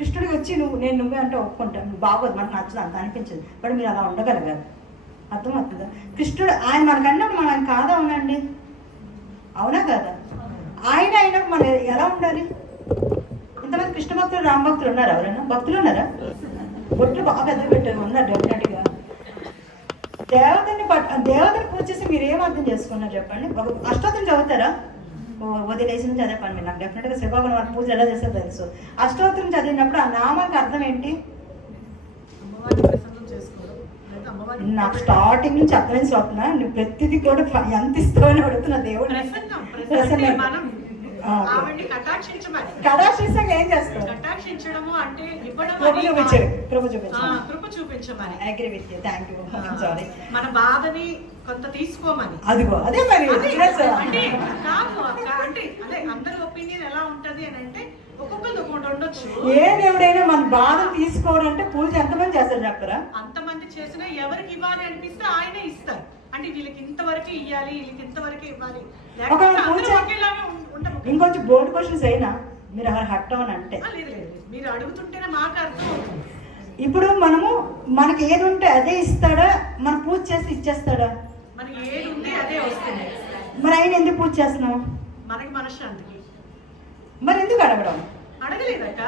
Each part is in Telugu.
కృష్ణుడికి వచ్చి నువ్వే అంటే ఒప్పుకుంటాను, నువ్వు బాగోదు, మనకు నచ్చదు, అంత అనిపించదు. బట్ మీరు అలా ఉండగలగారు. అర్థమవుతుందా? కృష్ణుడు ఆయన మనకన్నప్పుడు మనం ఆయన కాదా? అవునండి, అవునా కదా? ఆయన అయినప్పుడు మనం ఎలా ఉండాలి? ఇంతమంది కృష్ణ భక్తులు, రామ భక్తులు ఉన్నారా? ఎవరైనా భక్తులు ఉన్నారా? బొట్లు బాగా పెద్ద పెట్టారు, ఉన్నారు డెఫినెట్గా. దేవతని పూజ చేసి మీరు ఏం అర్థం చేసుకున్నారు చెప్పండి? ఒక అష్టోత్తరం చదువుతారా? వదిలేసిన చదవకండి మీరు. నాకు డెఫినెట్గా శివభగవాన్ వాళ్ళ పూజ ఎలా చేస్తారో తెలుసు. అష్టోత్తరం చదివినప్పుడు ఆ నామానికి అర్థం ఏంటి? నాకు స్టార్టింగ్ నుంచి అర్థమైన స్వప్న, నువ్వు ప్రతిదీ కూడా ఎంత ఇస్తావని అడుగుతున్నా దేవుడు. కటాక్షించగా ఏం చేస్తావు? కటాక్షించడము అంటే కృప చూపించమని. Agree with you, thank you, sorry. మన బాధని కొంత తీసుకోమని. అదిగో అదే మరి. అంటే కాదు అంటే అదే అందరి ఒపీనియన్ ఎలా ఉంటది అని అంటే ఒక్కొక్కరిది ఒకటి ఉండొచ్చు. ఏ దేవుడైనా మన బాధను తీసుకోవాలంటే పూజ ఎంతమంది చేస్తారు చెప్పరా? అంతమంది చేసినా ఎవరికి ఇవ్వాలి అనిపిస్తే ఆయనే ఇస్తారు. అంటే వీళ్ళకి ఇంతవరకు ఇవ్వాలి, వీళ్ళకి ఇంతవరకు ఇవ్వాలి. ఇంకొంచెం బోర్డు క్వశ్చన్స్ అయినా మీరు అక్కడ హట్ అవును అంటే మీరు అడుగుతుంటేనే మాకు అర్థం అవుతుంది. ఇప్పుడు మనకి ఏది ఉంటే అదే ఇస్తాడా? మన పూజ చేసి ఇచ్చేస్తాడా? మనకి ఏది ఉంటే అదే వస్తుంది. మరి ఆయన ఎందుకు పూజ చేస్తున్నావు? మనకి మనశ్శాంతికి. మరి ఎందుకు అడగడం? అడగలేదక్క,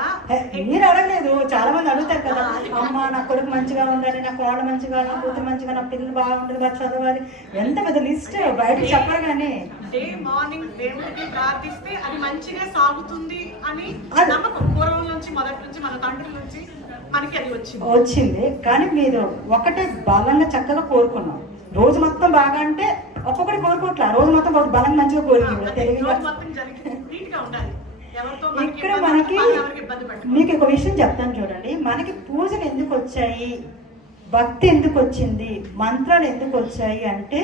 మీరు అడగలేదు. చాలా మంది అడుగుతారు కదా, అమ్మ నా కొడుకు మంచిగా ఉండాలి, నా కోడలు మంచిగా, నా కూతురు మంచిగా, నా పిల్లలు బాగుంటుంది, బాగా చదవాలి, ఎంత పెద్ద లిస్ట్ బయట చెప్పరు. కానీ డే మార్నింగ్ దేవుడికి ప్రార్థిస్తే అది మంచిగా సాగుతుంది అని నమ్మకం పూర్వం నుంచి, మొదటి నుంచి, మన తండ్రి నుంచి మనకి అది వచ్చింది. కానీ మీరు ఒకటే బలంగా చక్కగా కోరుకున్నాం. రోజు మొత్తం బాగా అంటే ఒక్కొక్కటి కోరుకోవట్లా, రోజు మొత్తం బలంగా మంచిగా కోరుకున్నాం. ఇక్కడ మనకి మీకు ఒక విషయం చెప్తాను చూడండి. మనకి పూజలు ఎందుకు వచ్చాయి, భక్తి ఎందుకు వచ్చింది, మంత్రాలు ఎందుకు వచ్చాయి అంటే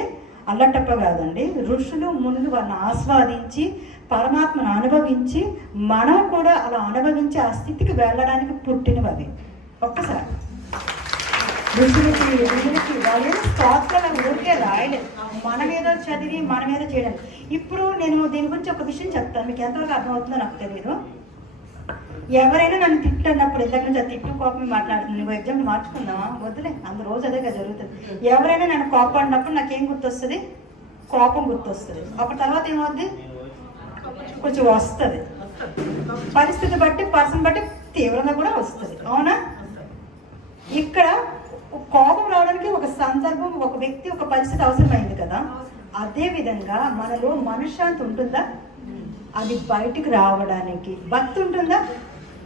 అల్లటప్ప కాదండి. ఋషులు మునులు వాళ్ళని ఆస్వాదించి పరమాత్మను అనుభవించి మనం కూడా అలా అనుభవించి ఆ స్థితికి వెళ్ళడానికి పుట్టినవి అవి. ఒక్కసారి ఋషులకి మునులకి వాళ్ళు స్తోత్రాలు ఊరికే రాయలేదు, మనం ఏదో చదివి మనం ఏదో చేయడానికి. ఇప్పుడు నేను దీని గురించి ఒక విషయం చెప్తాను, మీకు ఎంతవరకు అర్థమవుతుందో నాకు తెలియదు. ఎవరైనా నన్ను తిట్టినప్పుడు ఇంతకు నుంచి అది తిట్టు కోపం మాట్లాడుతుంది. నువ్వు ఎగ్జామ్ మార్చుకుందామా? వద్దులే, అందు రోజు అదే కదా జరుగుతుంది. ఎవరైనా నన్ను కోపడినప్పుడు నాకేం గుర్తొస్తుంది? కోపం గుర్తొస్తుంది. అప్పుడు తర్వాత ఏమవుద్ది? కొంచెం వస్తుంది, పరిస్థితి బట్టి పర్సన్ బట్టి తీవ్రంగా కూడా వస్తుంది. అవునా? ఇక్కడ కోపం రావడానికి ఒక సందర్భం, ఒక వ్యక్తి, ఒక పరిస్థితి అవసరమైంది కదా. అదే విధంగా మనలో మనశ్శాంతి ఉంటుందా? అది బయటికి రావడానికి భక్తి ఉంటుందా?